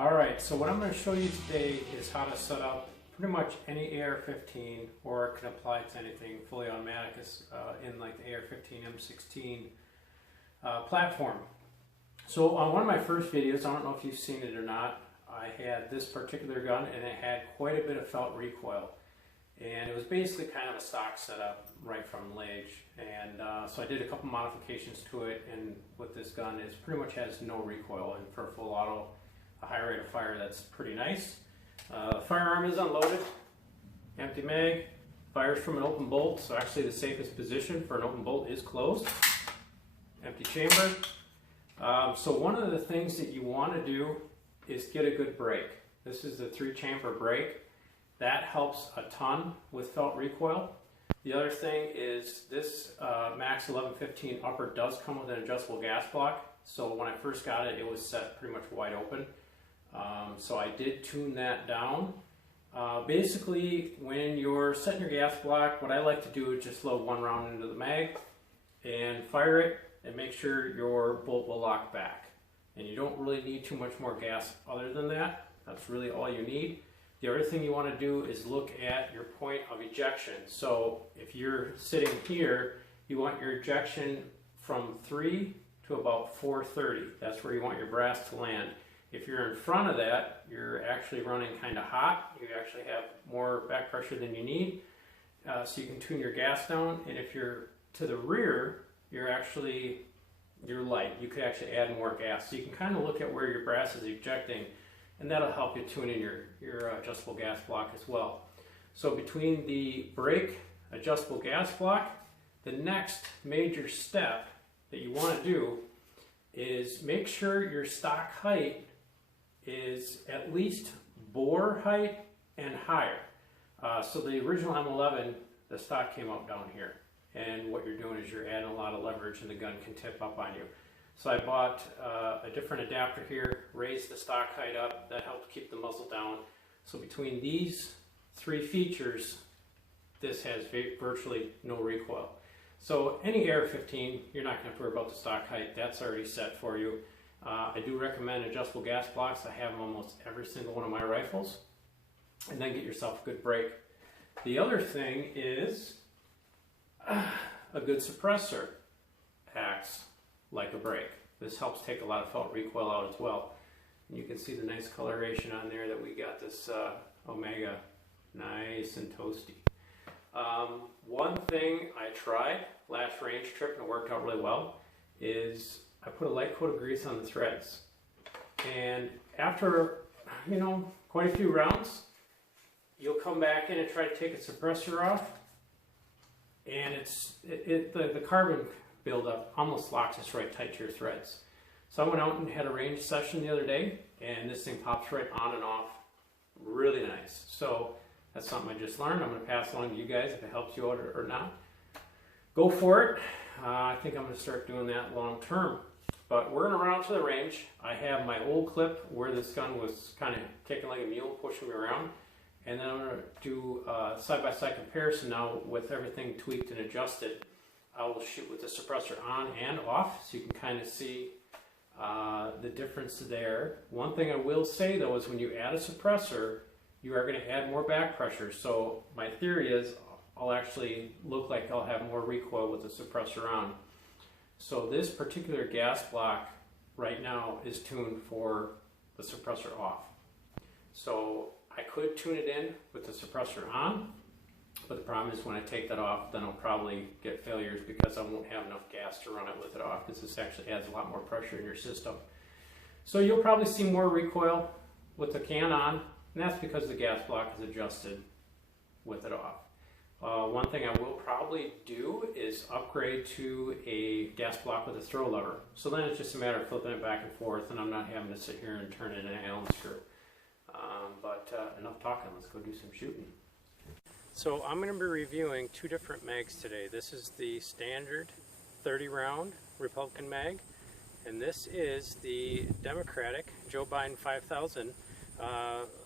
Alright, so what I'm going to show you today is how to set up pretty much any AR-15, or it can apply to anything fully automatic in like the AR-15 M16 platform. So on one of my first videos, I don't know if you've seen it or not, I had this particular gun and it had quite a bit of felt recoil. And it was basically kind of a stock setup right from Lage. And so I did a couple modifications to it, and with this gun it pretty much has no recoil, and for full auto, a high rate of fire, that's pretty nice. The firearm is unloaded, empty mag, fires from an open bolt, so actually the safest position for an open bolt is closed. Empty chamber. So one of the things that you want to do is get a good brake. This is the 3-chamber brake. That helps a ton with felt recoil. The other thing is this Max 1115 upper does come with an adjustable gas block. So when I first got it, it was set pretty much wide open. So I did tune that down. Basically, when you're setting your gas block, what I like to do is just load one round into the mag and fire it, and make sure your bolt will lock back. And you don't really need too much more gas other than that. That's really all you need. The other thing you want to do is look at your point of ejection. So if you're sitting here, you want your ejection from 3 to about 430. That's where you want your brass to land. If you're in front of that, you're actually running kind of hot. You actually have more back pressure than you need. So you can tune your gas down. And if you're to the rear, you're light. You could actually add more gas. So you can kind of look at where your brass is ejecting, and that'll help you tune in your adjustable gas block as well. So between the brake, adjustable gas block, the next major step that you want to do is make sure your stock height is at least bore height and higher. So the original M11, the stock came up down here. And what you're doing is you're adding a lot of leverage and the gun can tip up on you. So I bought a different adapter here, raised the stock height up, that helped keep the muzzle down. So between these 3 features, this has virtually no recoil. So any AR-15, you're not going to have to worry about the stock height, that's already set for you. I do recommend adjustable gas blocks. I have them almost every single one of my rifles. And then get yourself a good brake. The other thing is a good suppressor acts like a brake. This helps take a lot of felt recoil out as well. And you can see the nice coloration on there that we got this Omega, nice and toasty. One thing I tried last range trip, and it worked out really well, is I put a light coat of grease on the threads. And after, quite a few rounds, you'll come back in and try to take a suppressor off, and the carbon buildup almost locks us right tight to your threads. So I went out and had a range session the other day, and this thing pops right on and off, really nice. So that's something I just learned. I'm going to pass along to you guys if it helps you out or not. Go for it. I think I'm going to start doing that long term. But we're going to run out to the range. I have my old clip where this gun was kind of kicking like a mule, pushing me around. And then I'm going to do a side-by-side comparison now with everything tweaked and adjusted. I will shoot with the suppressor on and off, so you can kind of see the difference there. One thing I will say though is when you add a suppressor, you are going to add more back pressure. So my theory is I'll actually look like I'll have more recoil with the suppressor on. So this particular gas block right now is tuned for the suppressor off. So I could tune it in with the suppressor on, but the problem is when I take that off, then I'll probably get failures because I won't have enough gas to run it with it off, because this actually adds a lot more pressure in your system. So you'll probably see more recoil with the can on, and that's because the gas block is adjusted with it off. One thing I will probably do is upgrade to a gas block with a throw lever. So then it's just a matter of flipping it back and forth, and I'm not having to sit here and turn it in an Allen screw. But enough talking, let's go do some shooting. So I'm going to be reviewing 2 different mags today. This is the standard 30 round Republican mag, and this is the Democratic Joe Biden 5000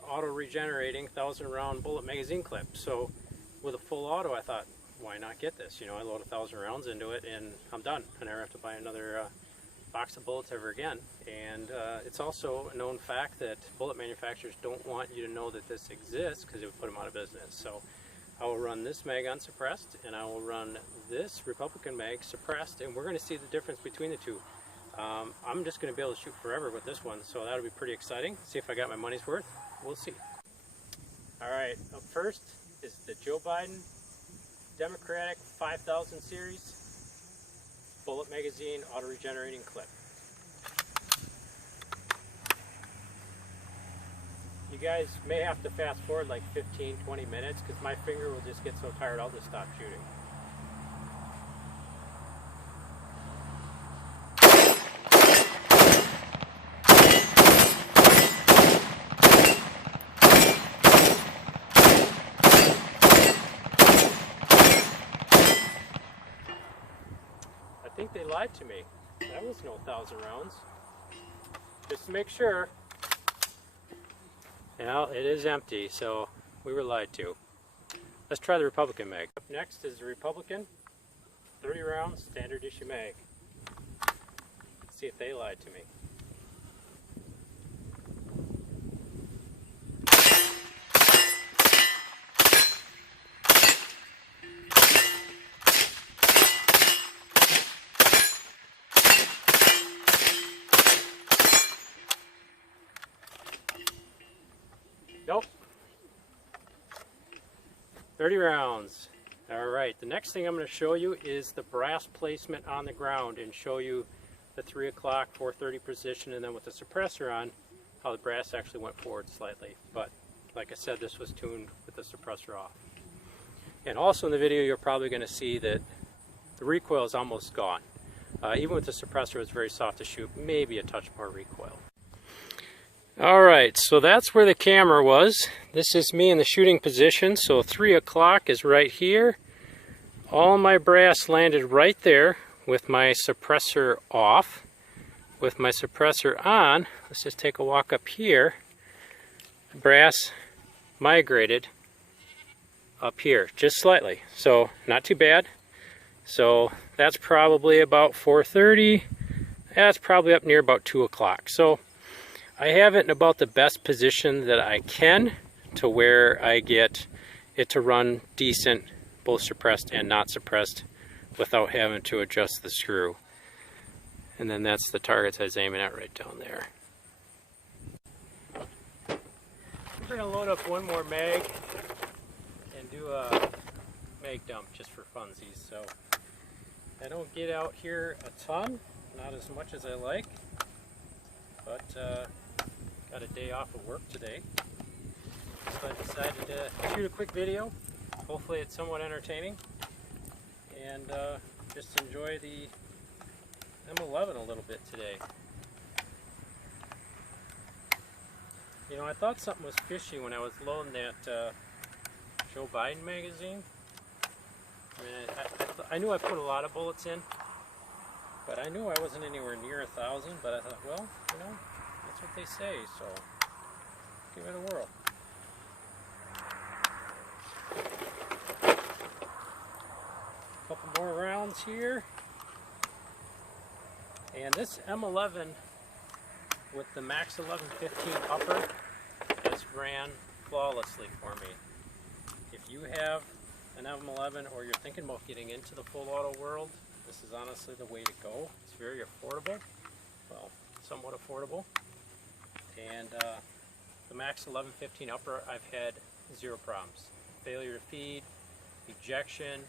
auto-regenerating 1,000 round bullet magazine clip. So with a full auto, I thought, why not get this? I load 1,000 rounds into it and I'm done. I never have to buy another box of bullets ever again. And it's also a known fact that bullet manufacturers don't want you to know that this exists because it would put them out of business. So I will run this mag unsuppressed, and I will run this Republican mag suppressed, and we're going to see the difference between the two. I'm just going to be able to shoot forever with this one, so that'll be pretty exciting. See if I got my money's worth. We'll see. Alright, up first is the Joe Biden Democratic 5000 series bullet magazine auto-regenerating clip. You guys may have to fast forward like 15-20 minutes because my finger will just get so tired I'll just stop shooting. I think they lied to me. That was no 1,000 rounds. Just to make sure. Now it is empty, so we were lied to. Let's try the Republican mag. Up next is the Republican 30 round standard issue mag. Let's see if they lied to me. Nope. 30 rounds. Alright, the next thing I'm going to show you is the brass placement on the ground and show you the 3 o'clock, 4:30 position, and then with the suppressor on, how the brass actually went forward slightly. But like I said, this was tuned with the suppressor off. And also in the video you're probably going to see that the recoil is almost gone. Even with the suppressor it's very soft to shoot, maybe a touch more recoil. Alright, so that's where the camera was. This is me in the shooting position, so 3 o'clock is right here. All my brass landed right there with my suppressor off. With my suppressor on, let's just take a walk up here. Brass migrated up here, just slightly, so not too bad. So that's probably about 4:30. That's probably up near about 2 o'clock. So I have it in about the best position that I can to where I get it to run decent, both suppressed and not suppressed, without having to adjust the screw. And then that's the targets I was aiming at right down there. We're going to load up one more mag and do a mag dump just for funsies. So I don't get out here a ton, not as much as I like, but got a day off of work today, so I decided to shoot a quick video. Hopefully it's somewhat entertaining, and just enjoy the M11 a little bit today. You know, I thought something was fishy when I was loading that Joe Biden magazine. I mean, I knew I put a lot of bullets in, but I knew I wasn't anywhere near 1,000, but I thought, well, you know, that's what they say, so give it a whirl. Couple more rounds here. And this M11 with the Max 1115 upper has ran flawlessly for me. If you have an M11 or you're thinking about getting into the full auto world, this is honestly the way to go. It's very affordable, well, somewhat affordable. And the Max 1115 upper, I've had 0 problems. Failure to feed, ejection,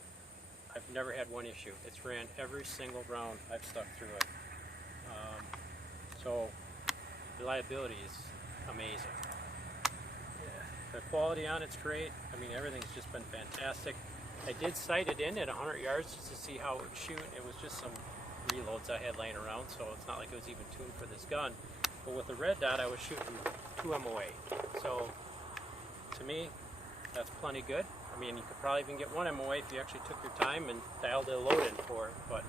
I've never had one issue. It's ran every single round I've stuck through it. So reliability is amazing. Yeah. The quality on it's great. I mean, everything's just been fantastic. I did sight it in at 100 yards just to see how it would shoot. It was just some reloads I had laying around, so it's not like it was even tuned for this gun. But with the red dot, I was shooting 2 MOA. So to me, that's plenty good. I mean, you could probably even get 1 MOA if you actually took your time and dialed a load in for it. But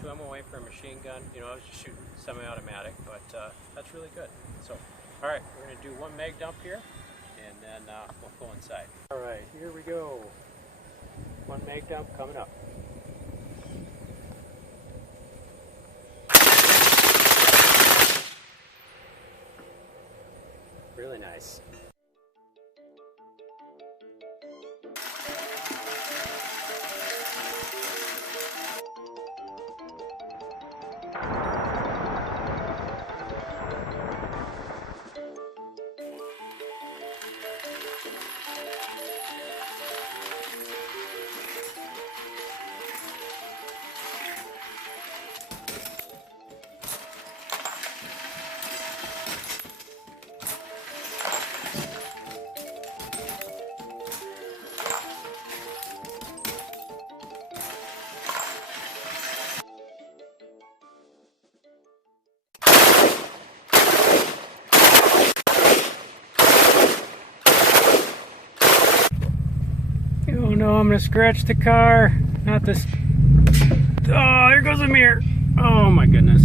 2 MOA for a machine gun, you know, I was just shooting semi-automatic, but that's really good. So, all right, we're going to do 1 mag dump here, and then we'll go inside. All right, here we go. 1 mag dump coming up. Really nice. Oh no, I'm gonna scratch the car. Not this. Oh, here goes the mirror. Oh my goodness.